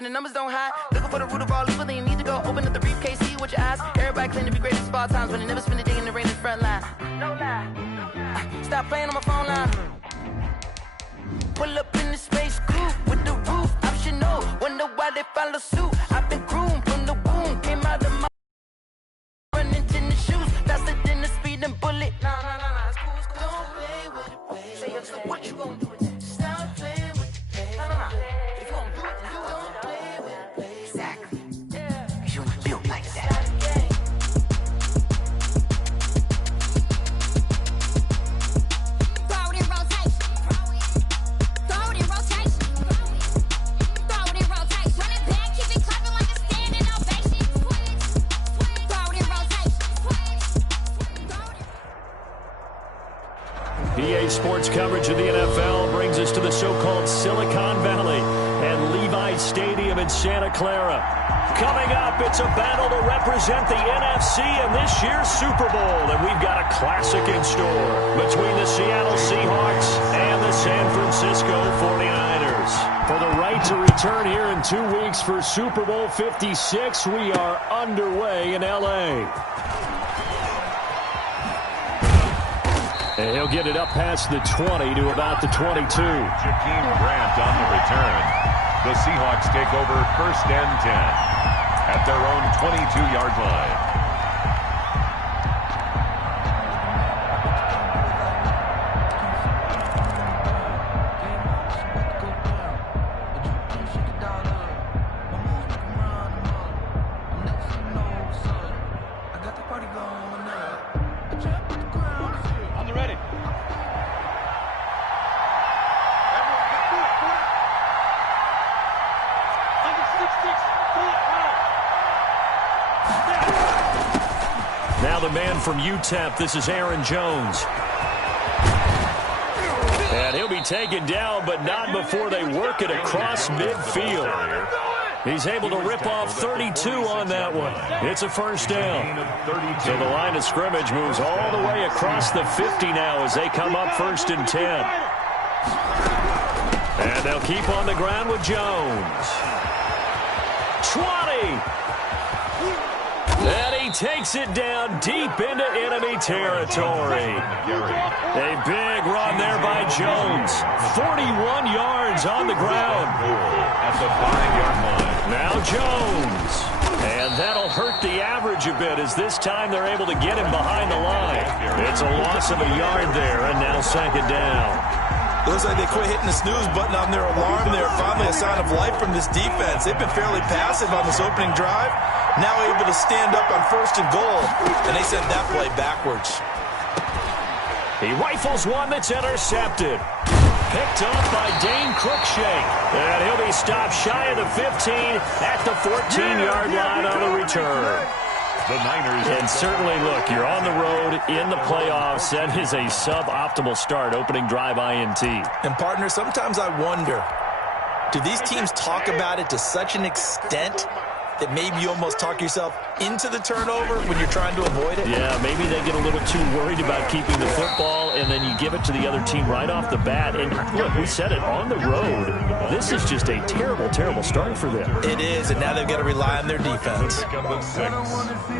The numbers don't hide. Looking for the root of all evil, then you need to go open up the briefcase, see what your eyes. Everybody claim to be greatest of all times, but they never spend a day in the rain in the front line. No lie. Stop playing on my phone line. Pull up in the space coupe with the roof optional. Wonder why they follow suit. I've been groomed from the womb, came out of my running tennis shoes, faster than the speeding bullet. Nah, it's cool, it's cool. Don't play with it, baby. Say so what you gonna do with it? Stop playing with it, baby. Nah. If you gonna do it, then don't play with it, baby. Exactly. Yeah. 'Cause you ain't built like that. PA Sports coverage of the NFL brings us to the so-called Silicon Valley and Levi Stadium in Santa Clara. Coming up, it's a battle to represent the NFC in this year's Super Bowl, and we've got a classic in store between the Seattle Seahawks and the San Francisco 49ers. For the right to return here in 2 weeks for Super Bowl 56, we are underway in L.A. And he'll get it up past the 20 to about the 22. Jakeem Grant on the return. The Seahawks take over 1st and 10 at their own 22-yard line. Now the man from UTEP, this is Aaron Jones. And he'll be taken down, but not before they work it across midfield. He's able to rip off 32 on that one. It's a first down. So the line of scrimmage moves all the way across the 50 now as they come up 1st and 10. And they'll keep on the ground with Jones. 20. And he takes it down deep into enemy territory. A big run there by Jones. 41 yards on the ground. At the 5-yard line. Now Jones. And that'll hurt the average a bit as this time they're able to get him behind the line. It's a loss of a yard there, and now 2nd down. Looks like they quit hitting the snooze button on their alarm there. Finally a sign of life from this defense. They've been fairly passive on this opening drive. Now able to stand up on 1st and goal. And they sent that play backwards. He rifles one that's intercepted. Picked up by Dane Cruikshank. And he'll be stopped shy of the 15 at the 14-yard line on the return. The Niners. And certainly, look, you're on the road in the playoffs. That is a suboptimal start, opening drive INT. And, partner, sometimes I wonder, do these teams talk about it to such an extent that maybe you almost talk yourself into the turnover when you're trying to avoid it? Yeah, maybe they get a little too worried about keeping the football, and then you give it to the other team right off the bat. And, look, we said it, on the road, this is just a terrible, terrible start for them. It is, and now they've got to rely on their defense. Pick up of 6.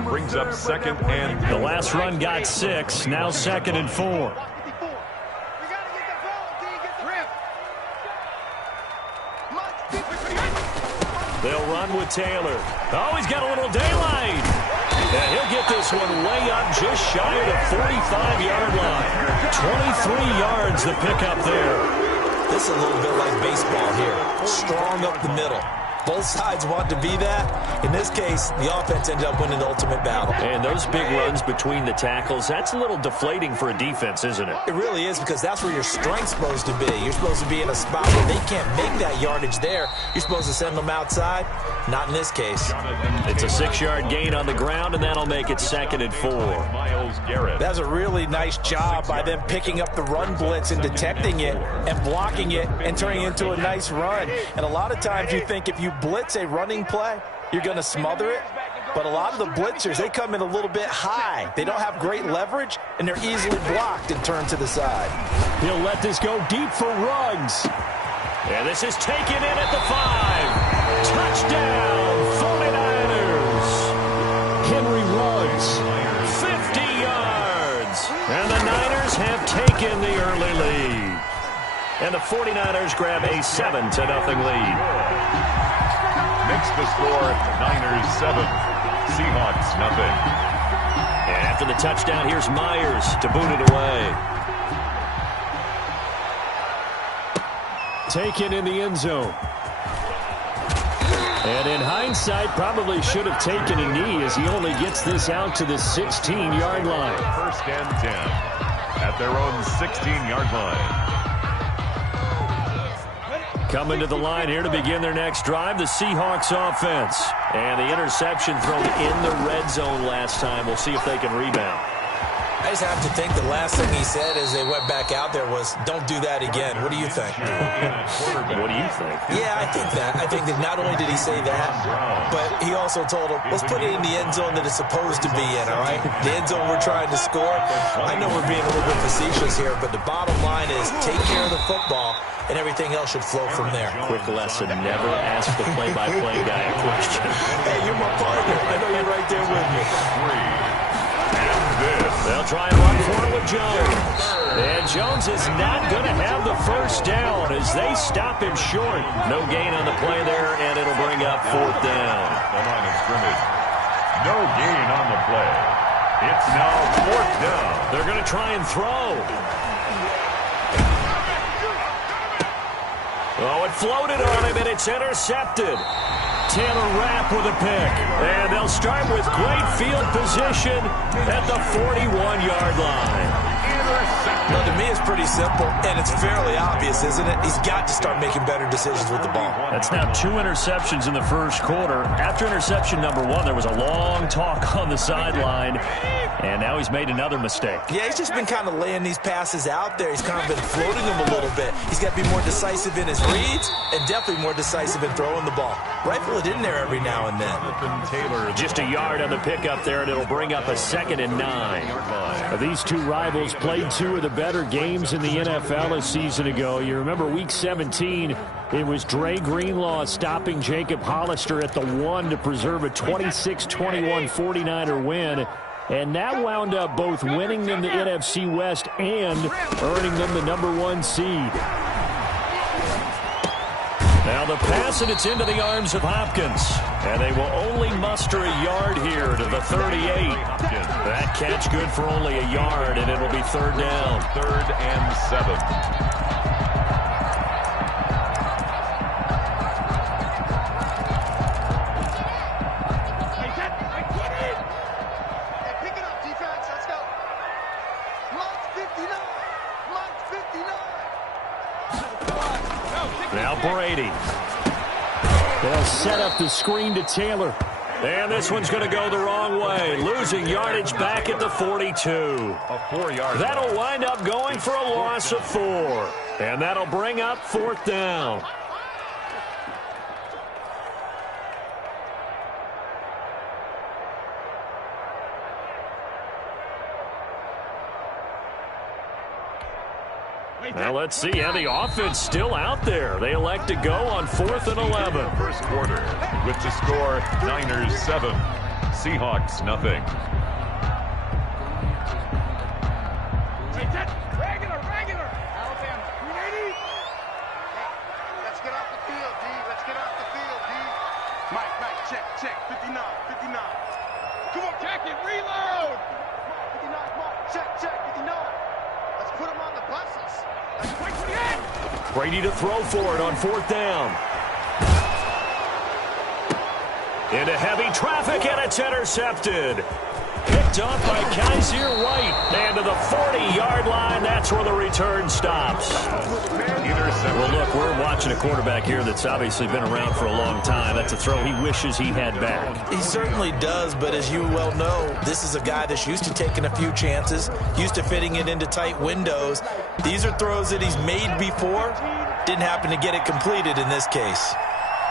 Brings up 2nd and 4. The last run got 6, now 2nd and 4. They'll run with Taylor. Oh, he's got a little daylight. And he'll get this one way up just shy of the 45-yard line. 23 yards the pickup there. This is a little bit like baseball here. Strong up the middle. Both sides want to be that. In this case, the offense ended up winning the ultimate battle. And those big runs between the tackles, that's a little deflating for a defense, isn't it? It really is, because that's where your strength's supposed to be. You're supposed to be in a spot where they can't make that yardage there. You're supposed to send them outside. Not in this case. It's a 6-yard gain on the ground, and that'll make it 2nd and 4. Myles Garrett. That's a really nice job by them picking up the run blitz and detecting it and blocking it and turning it into a nice run. And a lot of times you think if you blitz a running play, you're going to smother it. But a lot of the blitzers, they come in a little bit high. They don't have great leverage, and they're easily blocked and turned to the side. He'll let this go deep for Ruggs. And this is taken in at the 5. Touchdown, 49ers. Henry runs 50 yards. And the Niners have taken the early lead. And the 49ers grab a 7-0 lead. Makes the score Niners 7, Seahawks nothing. And after the touchdown, here's Myers to boot it away. Taken in the end zone. And in hindsight, probably should have taken a knee as he only gets this out to the 16-yard line. First and 10 at their own 16-yard line. Coming to the line here to begin their next drive, the Seahawks offense. And the interception thrown in the red zone last time. We'll see if they can rebound. I just have to think the last thing he said as they went back out there was, don't do that again. What do you think? What do you think? Yeah, I think that. I think that not only did he say that, but he also told him, let's put it in the end zone that it's supposed to be in, all right? The end zone we're trying to score. I know we're being a little bit facetious here, but the bottom line is take care of the football, and everything else should flow from there. Quick lesson, never ask the play-by-play guy a question. Hey, you're my partner. I know you're right there with me. They'll try and run for it with Jones. And Jones is not going to have the first down as they stop him short. No gain on the play there, and it'll bring up fourth down. The line of scrimmage. No gain on the play. It's now fourth down. They're going to try and throw. Oh, it floated on him, and it's intercepted. Taylor Rapp with a pick. And they'll start with great field position at the 41-yard line. Well, to me, it's pretty simple, and it's fairly obvious, isn't it? He's got to start making better decisions with the ball. That's now 2 interceptions in the first quarter. After interception number 1, there was a long talk on the sideline, and now he's made another mistake. Yeah, he's just been kind of laying these passes out there. He's kind of been floating them a little bit. He's got to be more decisive in his reads and definitely more decisive in throwing the ball. Rifle it in there every now and then. Taylor, just a yard on the pickup there, and it'll bring up a 2nd and 9. These two rivals played 2 of the better games in the NFL a season ago. You remember week 17, it was Dre Greenlaw stopping Jacob Hollister at the 1 to preserve a 26-21 49er win. And that wound up both winning them the NFC West and earning them the #1 seed. Now the pass, and it's into the arms of Hopkins. And they will only muster a yard here to the 38. That catch good for only a yard, and it'll be 3rd down. 3rd and 7. Now Brady. They'll set up the screen to Taylor. And this one's going to go the wrong way. Losing yardage back at the 42. A 4-yard. That'll wind up going for a loss of 4. And that'll bring up 4th down. Now let's see how the offense still out there. They elect to go on 4th and 11. First quarter with the score Niners 7, Seahawks nothing. Regular. Alabama, you ready? Let's get off the field, D. Let's get off the field, D. Mike, check. 59. Come on, Jackie, reload. 59, come on. Check, 59. Let's put him on the buses. Brady to throw for it on 4th down. Into heavy traffic, and it's intercepted. Picked off by Kaiser White. And to the 40-yard line, that's where the return stops. Well, look, we're watching a quarterback here that's obviously been around for a long time. That's a throw he wishes he had back. He certainly does, but as you well know, this is a guy that's used to taking a few chances, used to fitting it into tight windows. These are throws that he's made before. Didn't happen to get it completed in this case.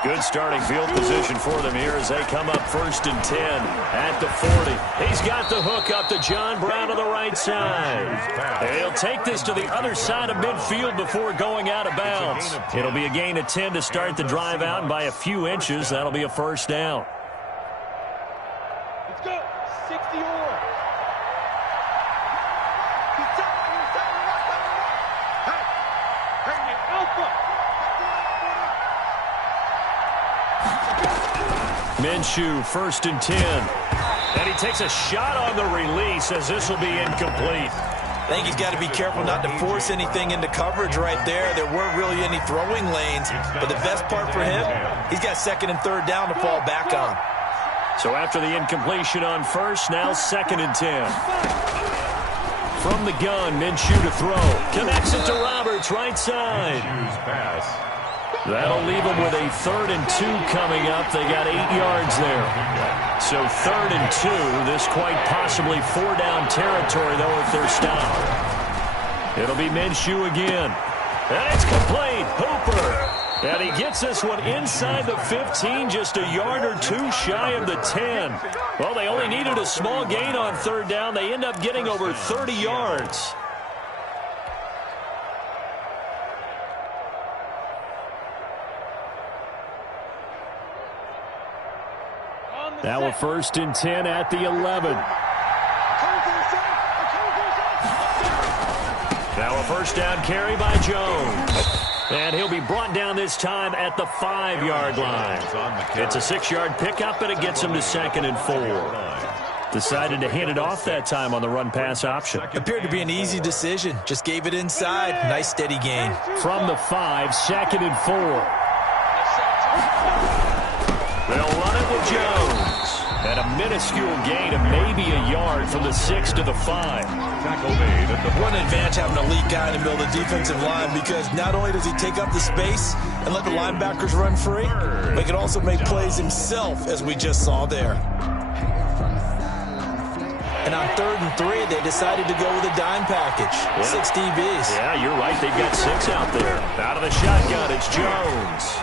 Good starting field position for them here as they come up 1st and 10 at the 40. He's got the hook up to John Brown on the right side. He'll take this to the other side of midfield before going out of bounds. It'll be a gain of 10 to start the drive out, and by a few inches, that'll be a first down. Let's go. 60-0. Minshew, 1st and 10. And he takes a shot on the release as this will be incomplete. I think he's got to be careful not to force anything into coverage right there. There weren't really any throwing lanes. But the best part for him, he's got 2nd and 3rd down to fall back on. So after the incompletion on 1st, now 2nd and 10. From the gun, Minshew to throw. Connects it to Roberts, right side. That'll leave them with a 3rd and 2 coming up. They got 8 yards there. So 3rd and 2. This quite possibly 4-down territory, though, if they're stopped. It'll be Minshew again. And it's complete. Hooper. And he gets this one inside the 15, just a yard or 2 shy of the 10. Well, they only needed a small gain on 3rd down. They end up getting over 30 yards. Now a 1st and 10 at the 11. Now a 1st down carry by Jones. And he'll be brought down this time at the 5-yard line. It's a 6-yard pickup, and it gets him to 2nd and 4. Decided to hand it off that time on the run-pass option. Appeared to be an easy decision. Just gave it inside. Nice steady gain. From the 5, 2nd and 4. They'll run it with Jones. And a minuscule gain of maybe a yard from the 6 to the 5. One advantage having a elite guy in the middle of the defensive line, because not only does he take up the space and let the linebackers run free, but he can also make plays himself, as we just saw there. And on 3rd and 3, they decided to go with a dime package. Yeah. 6 DBs. Yeah, you're right. They've got 6 out there. Out of the shotgun, it's Jones.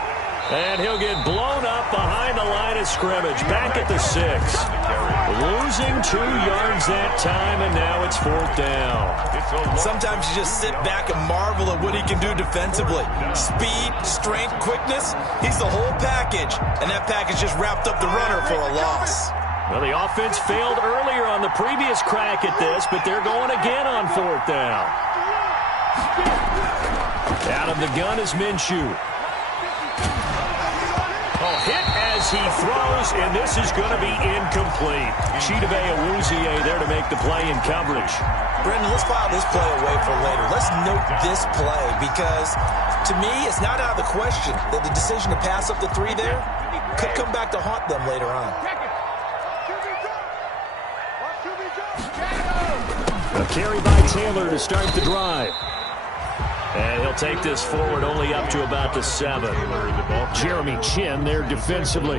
And he'll get blown up behind the line of scrimmage. Back at the 6. Losing 2 yards that time, and now it's 4th down. Sometimes you just sit back and marvel at what he can do defensively. Speed, strength, quickness. He's the whole package. And that package just wrapped up the runner for a loss. Well, the offense failed earlier on the previous crack at this, but they're going again on 4th down. Out of the gun is Minshew. Hit as he throws, and this is going to be incomplete. Chidobe Awuzie there to make the play in coverage. Brendan, let's file this play away for later. Let's note this play, because to me, it's not out of the question that the decision to pass up the 3 there could come back to haunt them later on. A carry by Taylor to start the drive. And he'll take this forward only up to about the 7. Jeremy Chin there defensively.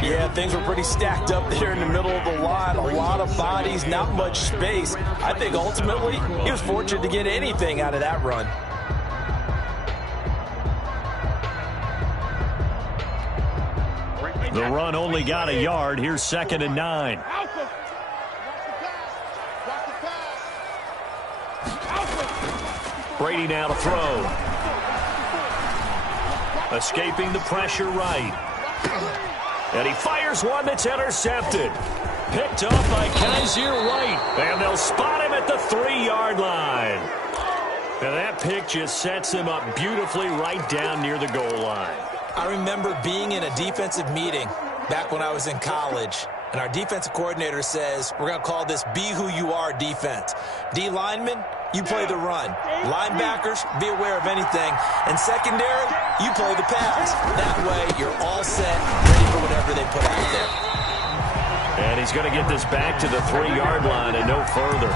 Yeah, things were pretty stacked up there in the middle of the line. A lot of bodies, not much space. I think ultimately he was fortunate to get anything out of that run. The run only got a yard. Here's 2nd and 9. Brady now to throw. Escaping the pressure right. And he fires one that's intercepted. Picked off by Kaiser White. And they'll spot him at the 3-yard line. And that pick just sets him up beautifully right down near the goal line. I remember being in a defensive meeting back when I was in college. And our defensive coordinator says, we're going to call this Be Who You Are defense. D linemen, you play the run. Linebackers, be aware of anything. And secondary, you play the pass. That way, you're all set, ready for whatever they put out there. And he's going to get this back to the 3-yard line and no further.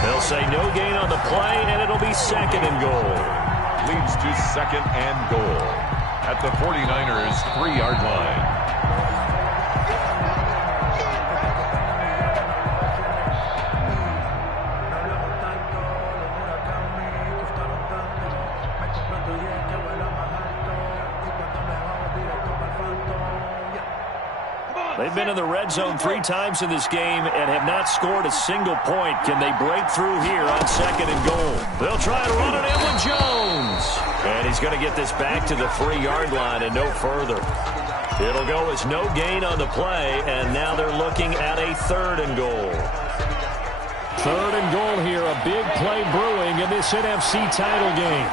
They'll say no gain on the play, and it'll be 2nd and goal. Leads to 2nd and goal at the 49ers' 3-yard line. They've been in the red zone 3 times in this game and have not scored a single point. Can they break through here on 2nd and goal? They'll try and run it in with Jones. And he's going to get this back to the 3-yard line and no further. It'll go as no gain on the play, and now they're looking at a 3rd and goal. 3rd and goal here. A big play brewing in this NFC title game.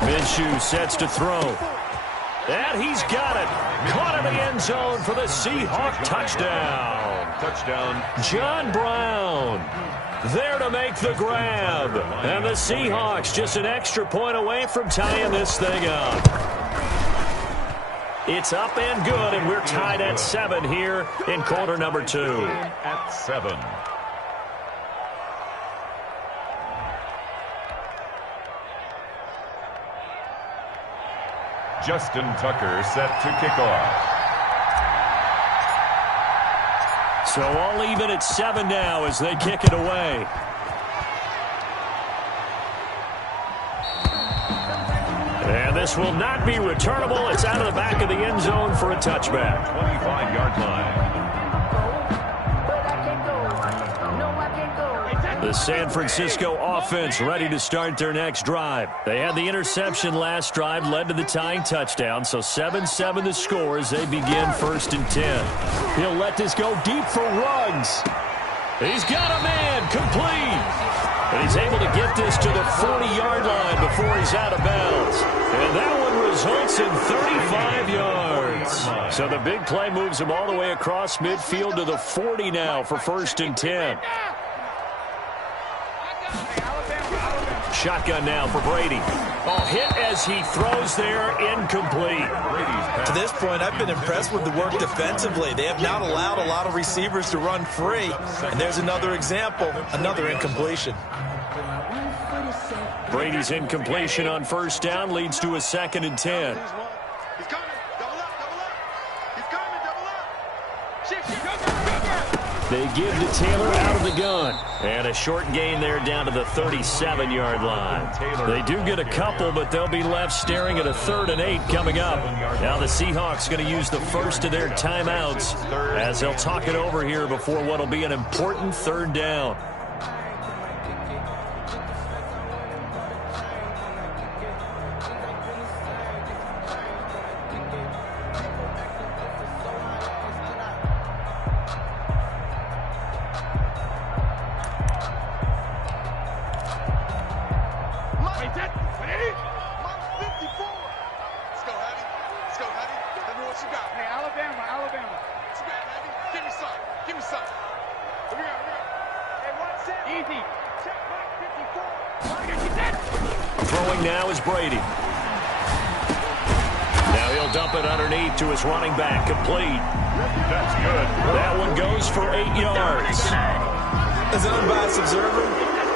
Minshew sets to throw. And he's got it. Caught in the end zone for the Seahawk touchdown. Touchdown. John Brown there to make the grab. And the Seahawks just an extra point away from tying this thing up. It's up and good, and we're tied at 7 here in quarter number 2. At 7. Justin Tucker set to kick off. So all even at 7 now as they kick it away. And this will not be returnable. It's out of the back of the end zone for a touchback. 25-yard line. The San Francisco offense ready to start their next drive. They had the interception last drive, led to the tying touchdown, so 7-7 the score as they begin 1st and 10. He'll let this go deep for Ruggs. He's got a man, complete. And he's able to get this to the 40-yard line before he's out of bounds. And that one results in 35 yards. So the big play moves him all the way across midfield to the 40 now for 1st and 10. Shotgun now for Brady. Oh, hit as he throws there, incomplete. To this point, I've been impressed with the work defensively. They have not allowed a lot of receivers to run free. And there's another example, another incompletion. Brady's incompletion on 1st down leads to a 2nd and 10. He's coming. Double up, double up. He's coming, double up. Shit. They give to Taylor out of the gun. And a short gain there down to the 37-yard line. They do get a couple, but they'll be left staring at a 3rd and 8 coming up. Now the Seahawks going to use the first of their timeouts as they'll talk it over here before what will be an important 3rd down. Throwing now is Brady. Now he'll dump it underneath to his running back, complete. That's good. That one goes for 8 yards. As an unbiased observer,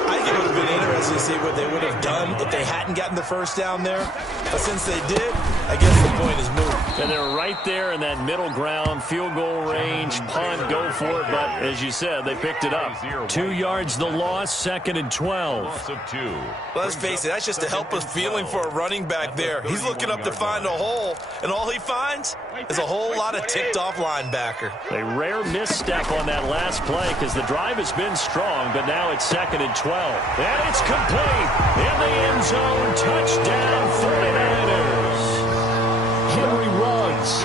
I think it would have been interesting to see what they would have done if they hadn't gotten the 1st down there. But since they did, I guess the point is moot. And they're right there in that middle ground, field goal range, punt, go for it. But as you said, they picked it up. 2 yards the loss, 2nd and 12. Loss of 2. Let's face it, that's just a helpless feeling for a running back there. He's looking up to find a hole, and all he finds is a whole lot of ticked-off linebacker. A rare misstep on that last play because the drive has been strong, but now it's 2nd and 12. And it's complete. In the end zone, touchdown 49ers. Henry Ruggs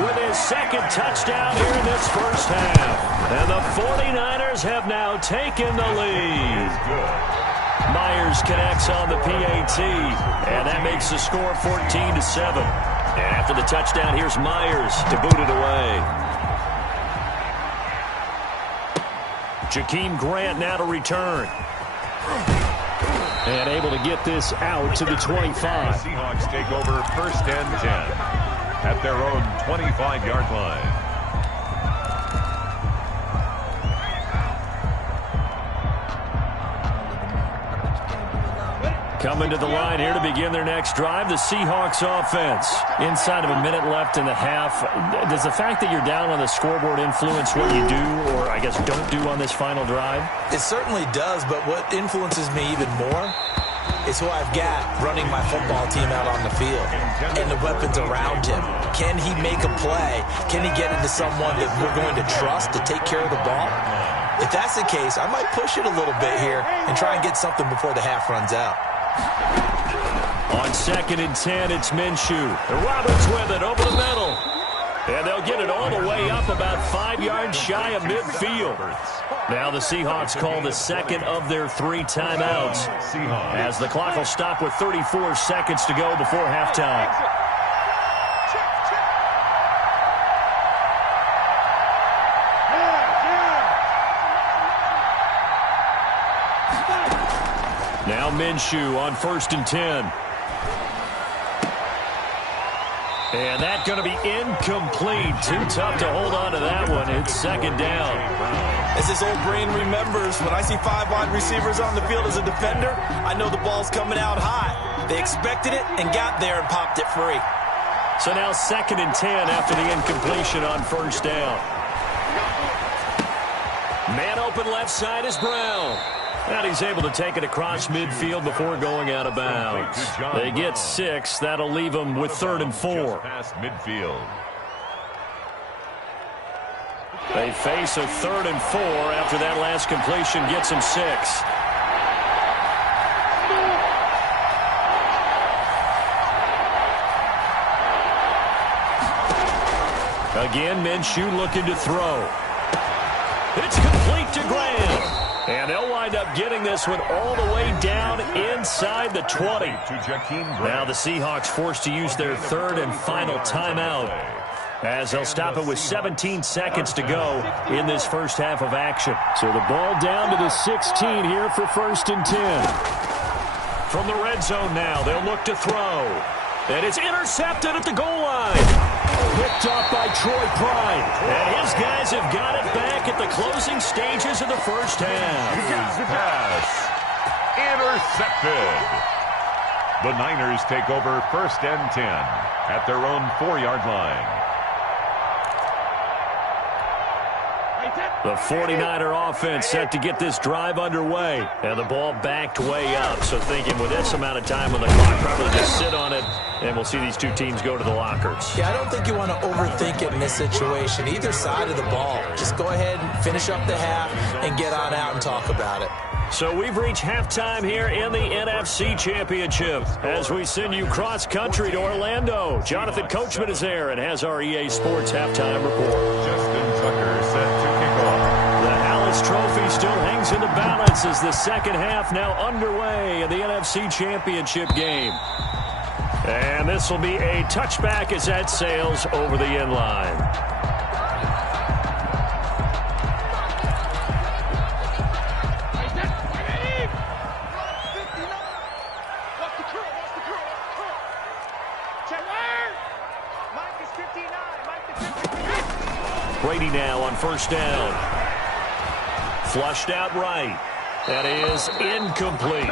with his 2nd touchdown here in this 1st half. And the 49ers have now taken the lead. Myers connects on the PAT, and that makes the score 14-7. And after the touchdown, here's Myers to boot it away. Jakeem Grant now to return. And able to get this out to the 25. The Seahawks take over 1st and 10 at their own 25-yard line. Coming to the line here to begin their next drive, the Seahawks offense. Inside of a minute left in the half. Does the fact that you're down on the scoreboard influence what you do, or I guess don't do on this final drive? It certainly does, but what influences me even more is who I've got running my football team out on the field and the weapons around him. Can he make a play? Can he get into someone that we're going to trust to take care of the ball? If that's the case, I might push it a little bit here and try and get something before the half runs out. On 2nd and 10, it's Minshew. And Roberts with it over the middle. And they'll get it all the way up about 5 yards shy of midfield. Now the Seahawks call the second of their 3 timeouts, as the clock will stop with 34 seconds to go before halftime. Now Minshew on 1st and 10. And that's going to be incomplete. Too tough to hold on to that one. It's 2nd down. As this old brain remembers, when I see 5 wide receivers on the field as a defender, I know the ball's coming out high. They expected it and got there and popped it free. So now 2nd and 10 after the incompletion on 1st down. Man open left side is Brown. And he's able to take it across midfield before going out of bounds. They get 6. That'll leave them with 3rd and 4. They face a 3rd and 4 after that last completion gets them 6. Again, Minshew looking to throw. It's complete to Graham. And they'll wind up getting this one all the way down inside the 20. Now the Seahawks forced to use their 3rd and final timeout, as they'll stop it with 17 seconds to go in this first half of action. So the ball down to the 16 here for 1st and 10. From the red zone now, they'll look to throw. And it's intercepted at the goal line. Picked off by Troy Pride. And his guys have got it back at the closing stages of the first half. Pass. Intercepted. The Niners take over 1st and 10 at their own 4-yard line. The 49er offense set to get this drive underway. And the ball backed way up. So thinking with this amount of time on the clock, probably just sit on it, and we'll see these 2 teams go to the lockers. Yeah, I don't think you want to overthink it in this situation. Either side of the ball. Just go ahead and finish up the half and get on out and talk about it. So we've reached halftime here in the NFC Championship as we send you cross-country to Orlando. Jonathan Coachman is there and has our EA Sports halftime report. Justin Tucker set to kick off. The Hallis Trophy still hangs in the balance as the second half now underway in the NFC Championship game. And this will be a touchback as that sails over the end line. Brady now on 1st down. Flushed out right. That is incomplete.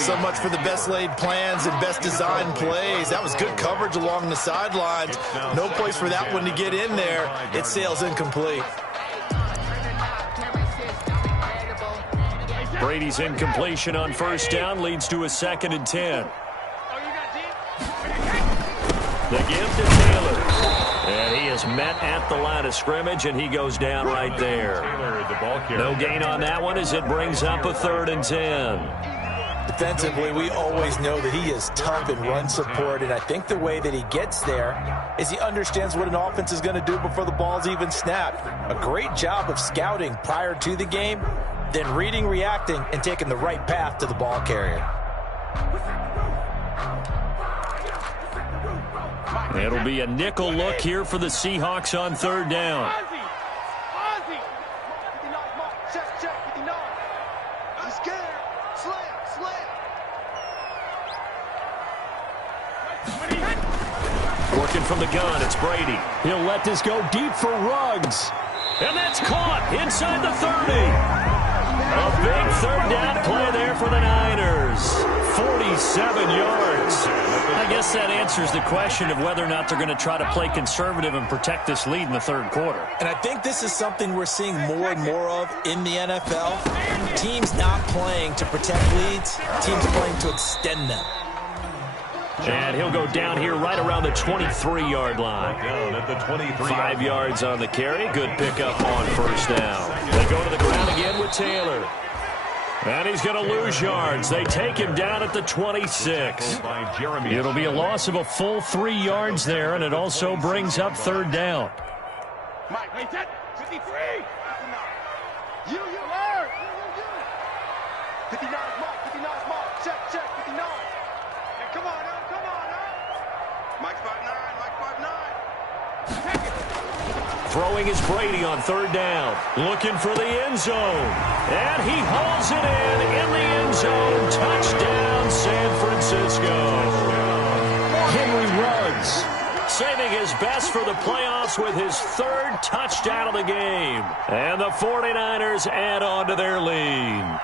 So much for the best laid plans and best designed plays. That was good coverage along the sidelines. No place for that one to get in there. It sails incomplete. Brady's incompletion on 1st down leads to a 2nd and 10. The give to Taylor. And he is met at the line of scrimmage, and he goes down right there. No gain on that one as it brings up a 3rd and 10. Defensively, we always know that he is tough in run support, and I think the way that he gets there is he understands what an offense is going to do before the ball's even snapped. A great job of scouting prior to the game, then reading, reacting, and taking the right path to the ball carrier. It'll be a nickel look here for the Seahawks on 3rd down. Working from the gun, it's Brady. He'll let this go deep for Ruggs. And that's caught inside the 30. A big 3rd down play there for the Niners. 7 yards. I guess that answers the question of whether or not they're going to try to play conservative and protect this lead in the third quarter. And I think this is something we're seeing more and more of in the NFL. Teams not playing to protect leads, teams playing to extend them. And he'll go down here right around the 23-yard line. Down at the 23. 5 yards on the carry. Good pickup on first down. They go to the ground again with Taylor. And he's going to lose yards. They take him down at the 26. It'll be a loss of a full 3 yards there, and it also brings up third down. Mike, wait, 53. You alert. 59 Mike, 59 Mike. Check, 59. Hey, come on now, Mike's 5'9", Mike 5'9". Throwing is Brady on third down. Looking for the end zone. And he hauls it in the end zone. Touchdown, San Francisco. Henry Ruggs saving his best for the playoffs with his third touchdown of the game. And the 49ers add on to their lead.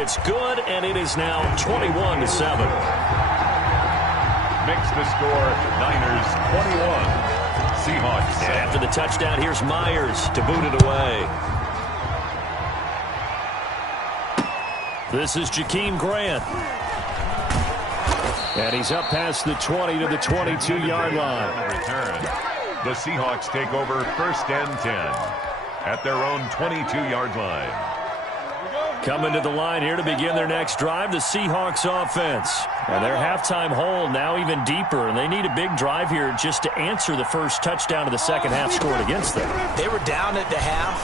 It's good, and it is now 21-7. Makes the score, Niners 21, Seahawks 7. After the touchdown, here's Myers to boot it away. This is Jakeem Grant. And he's up past the 20 to the 22-yard line. Return. The Seahawks take over first and 10 at their own 22-yard line. Coming to the line here to begin their next drive, the Seahawks offense. And their halftime hole now even deeper, and they need a big drive here just to answer the first touchdown of the second half scored against them. They were down at the half.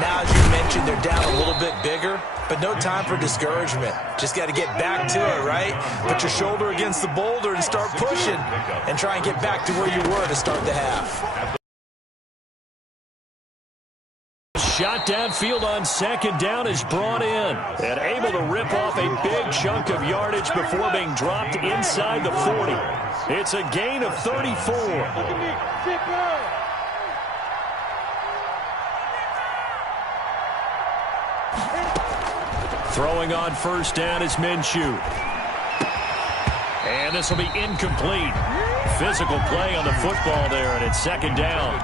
Now, as you mentioned, they're down a little bit bigger, but no time for discouragement. Just got to get back to it, right? Put your shoulder against the boulder and start pushing and try and get back to where you were to start the half. Shot downfield on second down is brought in and able to rip off a big chunk of yardage before being dropped inside the 40. It's a gain of 34. Throwing on first down is Minshew. And this will be incomplete. Physical play on the football there, and it's second down.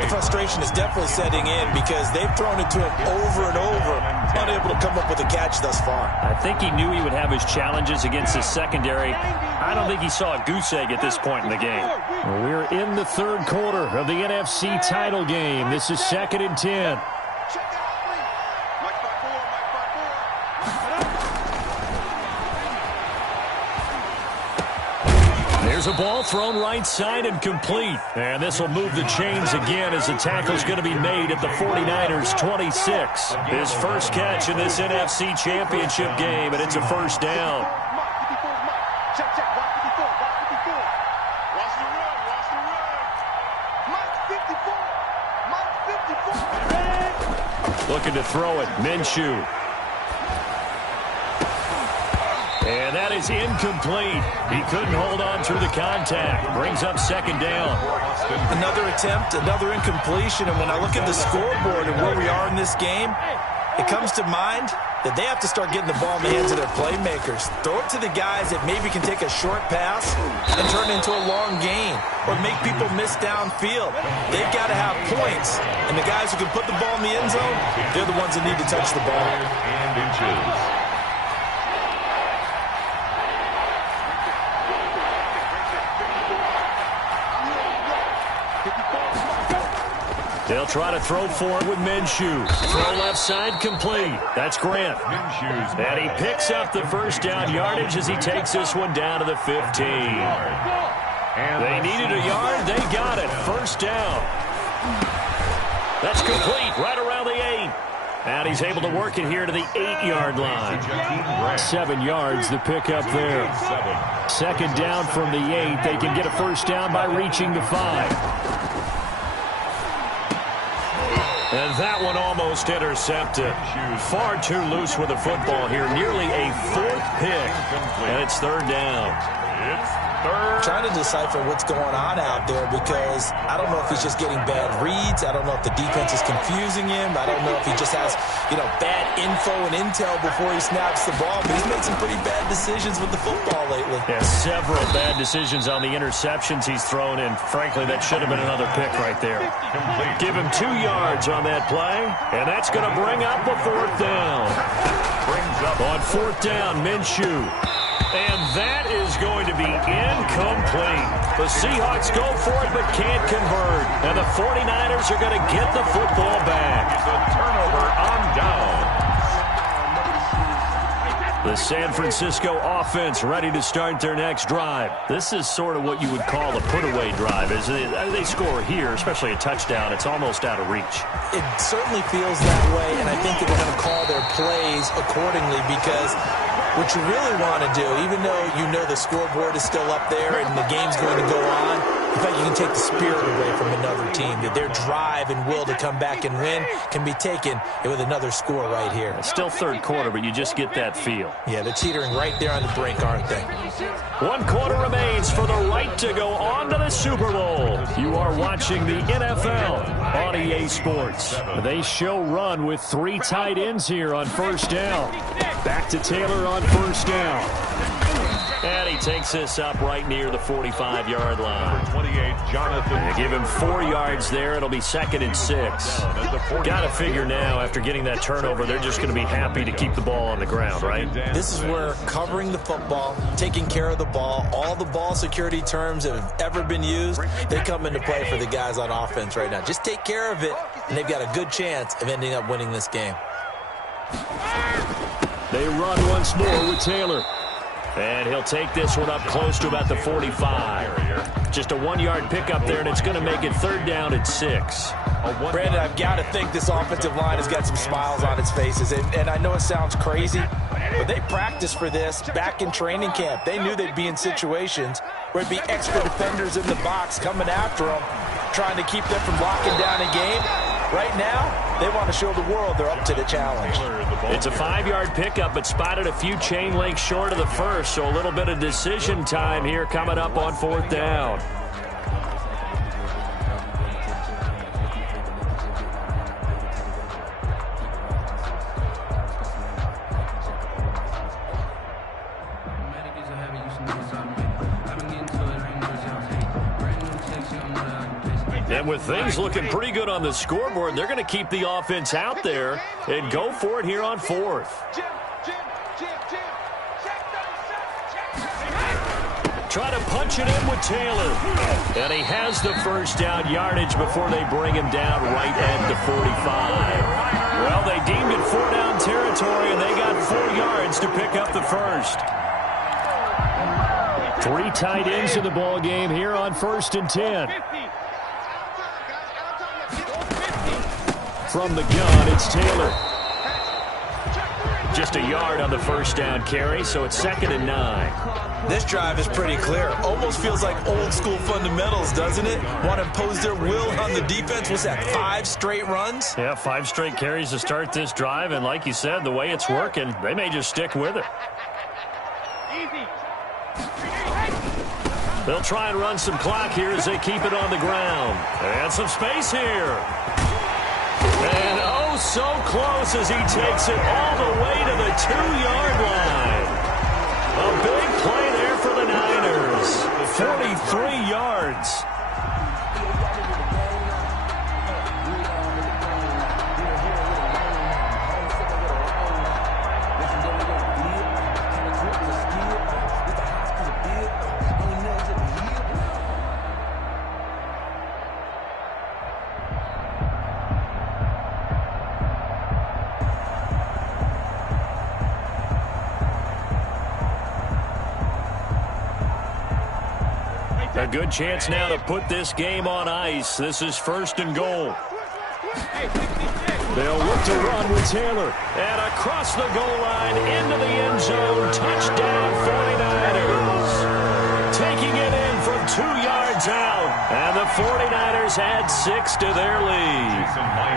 The frustration is definitely setting in because they've thrown it to him over and over, unable to come up with a catch thus far. I think he knew he would have his challenges against his secondary. I don't think he saw a goose egg at this point in the game. We're in the third quarter of the NFC title game. This is 2nd and 10. There's a ball thrown right side and complete. And this will move the chains again as the tackle's going to be made at the 49ers 26. His first catch in this NFC championship game, and it's a first down. Looking to throw it, Minshew. And that is incomplete. He couldn't hold on through the contact. Brings up second down. Another attempt, another incompletion. And when I look at the scoreboard and where we are in this game, it comes to mind that they have to start getting the ball in the hands of their playmakers. Throw it to the guys that maybe can take a short pass and turn it into a long gain or make people miss downfield. They've got to have points. And the guys who can put the ball in the end zone, they're the ones that need to touch the ball. And inches. They'll try to throw for it with Minshew. Throw left side complete. That's Grant. And he picks up the first down yardage as he takes this one down to the 15. They needed a yard. They got it. First down. That's complete right around the 8. And he's able to work it here to the 8-yard line. 7 yards the pickup there. Second down from the 8. They can get a first down by reaching the 5. And that one almost intercepted. Far too loose with the football here. Nearly a 4th pick. And it's third down. third. Trying to decipher what's going on out there because I don't know if he's just getting bad reads. I don't know if the defense is confusing him. I don't know if he just has, bad info and intel before he snaps the ball. But he's made some pretty bad decisions with the football lately. Yeah, several bad decisions on the interceptions he's thrown in. Frankly, that should have been another pick right there. Complete. Give him 2 yards on that play, and that's going to bring up a 4th down. Brings up On 4th down, Minshew. And that is going to be incomplete. The Seahawks go for it but can't convert. And the 49ers are going to get the football back. the turnover on down. The San Francisco offense ready to start their next drive. This is sort of what you would call a put-away drive. As they score here, especially a touchdown, it's almost out of reach. It certainly feels that way, and I think that they're going to call their plays accordingly because what you really want to do, even though you know the scoreboard is still up there and the game's going to go on, in fact, you can take the spirit away from another team. That their drive and will to come back and win can be taken with another score right here. It's still third quarter, but you just get that feel. Yeah, they're teetering right there on the brink, aren't they? 1 quarter remains for the right to go on to the Super Bowl. You are watching the NFL on EA Sports. They show run with 3 tight ends here on 1st down. Back to Taylor on 1st down. And he takes this up right near the 45-yard line. 28, Jonathan. They give him 4 yards there. It'll be 2nd and 6. Got to figure now, after getting that turnover, they're just going to be happy to keep the ball on the ground, right? This is where covering the football, taking care of the ball, all the ball security terms that have ever been used, they come into play for the guys on offense right now. Just take care of it, and they've got a good chance of ending up winning this game. They run once more with Taylor. And he'll take this one up close to about the 45. Just a 1-yard pickup there, and it's going to make it 3rd down and 6. Brandon, I've got to think this offensive line has got some smiles on its faces. And I know it sounds crazy, but they practiced for this back in training camp. They knew they'd be in situations where it'd be extra defenders in the box coming after them, trying to keep them from locking down a game. Right now, they want to show the world they're up to the challenge. It's a 5-yard pickup, but spotted a few chain links short of the first, so a little bit of decision time here coming up on 4th down. And with things looking pretty good on the scoreboard, they're going to keep the offense out there and go for it here on 4th. Try to punch it in with Taylor. And he has the 1st down yardage before they bring him down right at the 45. Well, they deemed it 4-down territory, and they got 4 yards to pick up the 1st. 3 tight ends in the ball game here on 1st and 10. From the gun, it's Taylor. Just a yard on the 1st down carry, so it's 2nd and 9. This drive is pretty clear. Almost feels like old school fundamentals, doesn't it? Want to impose their will on the defense. What's that, 5 straight runs? Yeah, 5 straight carries to start this drive, and like you said, the way it's working, they may just stick with it. They'll try and run some clock here as they keep it on the ground. And some space here. And oh, so close as he takes it all the way to the 2-yard line. A big play there for the Niners. 43 yards. A good chance now to put this game on ice. This is 1st and goal. They'll look to run with Taylor. And across the goal line into the end zone. Touchdown 49ers. Taking it in from 2 yards out. And the 49ers Bears add 6 to their lead.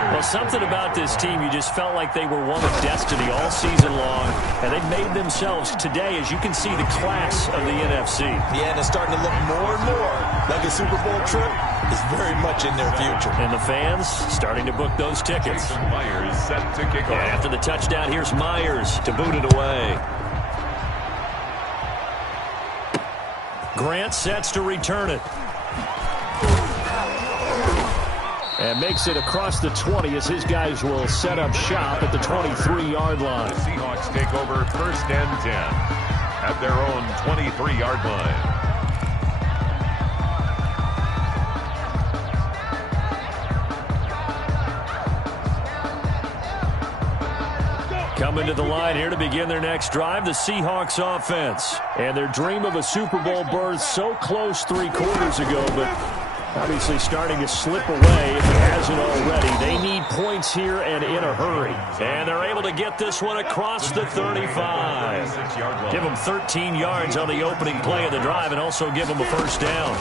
Well, something about this team, you just felt like they were one of destiny all season long, and they've made themselves today, as you can see, the class of the NFC. Yeah, and it's starting to look more and more like a Super Bowl trip is very much in their future. And the fans starting to book those tickets. Myers set to kick off. After the touchdown, here's Myers to boot it away. Grant sets to return it. And makes it across the 20 as his guys will set up shop at the 23-yard line. The Seahawks take over 1st and 10 at their own 23-yard line. Coming to the line here to begin their next drive, the Seahawks offense. And their dream of a Super Bowl berth so close 3 quarters ago, but obviously starting to slip away if it hasn't already. They need points here and in a hurry. And they're able to get this one across the 35. Give them 13 yards on the opening play of the drive and also give them a first down.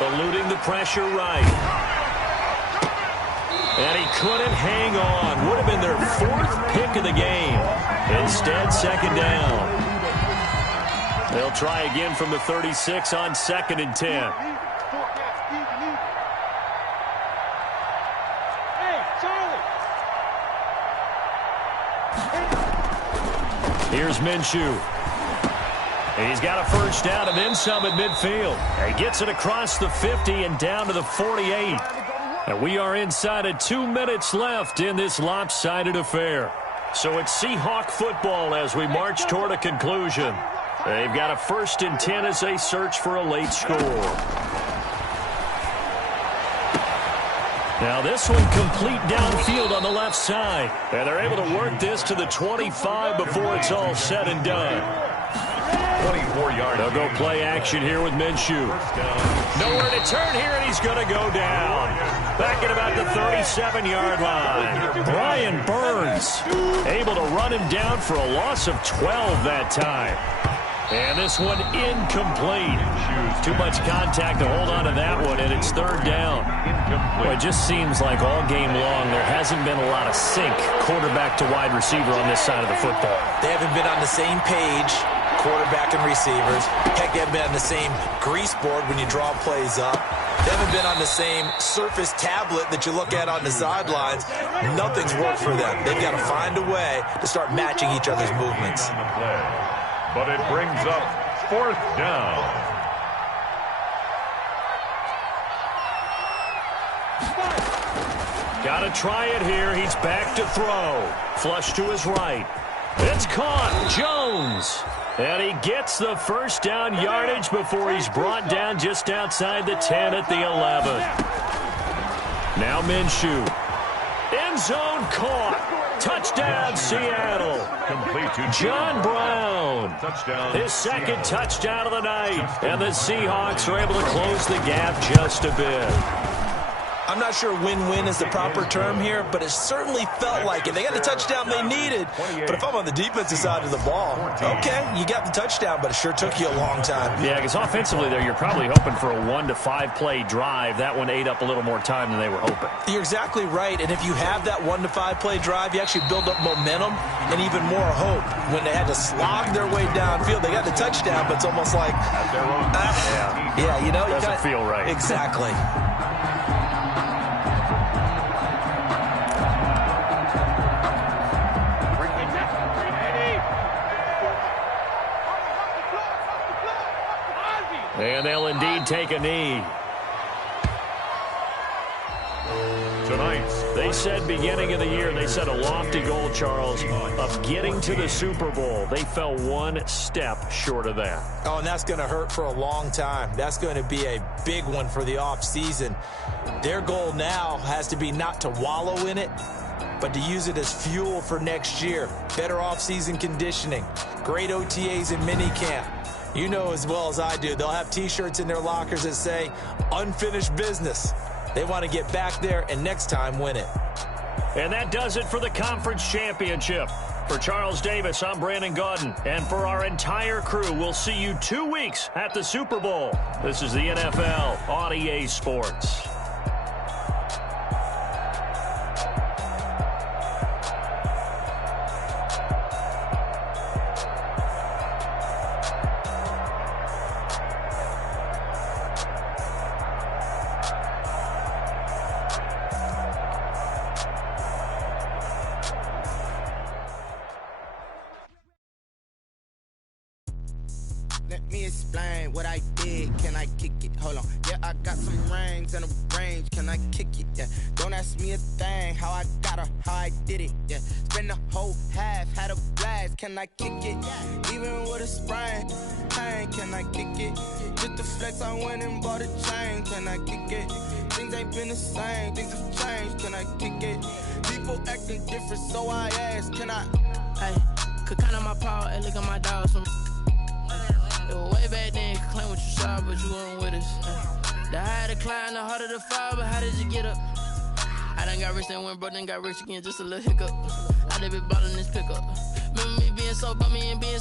Eluding the pressure right. And he couldn't hang on. Would have been their 4th pick of the game. Instead, 2nd down. They'll try again from the 36 on 2nd and 10. Here's Minshew. He's got a first down and then some at midfield. He gets it across the 50 and down to the 48. And we are inside of 2 minutes left in this lopsided affair. So it's Seahawk football as we march toward a conclusion. They've got a 1st and 10 as they search for a late score. Now this one complete downfield on the left side. And they're able to work this to the 25 before it's all said and done. 24 yards. They'll go play action here with Minshew. Nowhere to turn here, and he's going to go down. Back at about the 37-yard line. Brian Burns able to run him down for a loss of 12 that time. And this one incomplete. Too much contact to hold on to that one, and it's 3rd down. Well, it just seems like all game long there hasn't been a lot of sync quarterback to wide receiver on this side of the football. They haven't been on the same page, quarterback and receivers. Heck, they haven't been on the same grease board when you draw plays up. They haven't been on the same surface tablet that you look at on the sidelines. Nothing's worked for them. They've got to find a way to start matching each other's movements. But it brings up 4th down. Got to try it here. He's back to throw. Flush to his right. It's caught. Jones. And he gets the first down yardage before he's brought down just outside the 10 at the 11. Now Minshew. End zone caught. Touchdown, Seattle. Complete to John Brown. Touchdown. His 2nd touchdown of the night. And the Seahawks are able to close the gap just a bit. I'm not sure win-win is the proper term here, but it certainly felt like it. They got the touchdown they needed, but if I'm on the defensive side of the ball, okay, you got the touchdown, but it sure took you a long time. Yeah, because offensively there, you're probably hoping for a 1 to 5 play drive. That one ate up a little more time than they were hoping. You're exactly right, and if you have that 1 to 5 play drive, you actually build up momentum and even more hope. When they had to slog their way downfield, they got the touchdown, but it's almost like, yeah, you know, doesn't feel right. Exactly. And they'll indeed take a knee. Tonight, they said beginning of the year, they set a lofty goal, Charles, of getting to the Super Bowl. They fell 1 step short of that. Oh, and that's going to hurt for a long time. That's going to be a big one for the offseason. Their goal now has to be not to wallow in it, but to use it as fuel for next year. Better offseason conditioning, great OTAs and minicamp. You know as well as I do, they'll have T-shirts in their lockers that say, unfinished business. They want to get back there and next time win it. And that does it for the conference championship. For Charles Davis, I'm Brandon Gaudin. And for our entire crew, we'll see you 2 weeks at the Super Bowl. This is the NFL on EA Sports. Let me explain what I did. Can I kick it? Hold on. Yeah, I got some rings and a range. Can I kick it? Yeah. Don't ask me a thing. How I got her, how I did it. Yeah. Spend the whole half, had a blast. Can I kick it? Even with a sprain. Pain, can I kick it? Just to flex, I went and bought a chain. Can I kick it? Things ain't been the same. Things have changed. Can I kick it? People acting different, so I ask. Can I? Hey, could count on my power and look at my dogs from. It was way back then, could claim what you saw, but you weren't with us. The higher the climb, the harder the fall, but how did you get up? I done got rich and went broke, then got rich again, just a little hiccup. I done been ballin' this pickup. Remember me being so bummy and being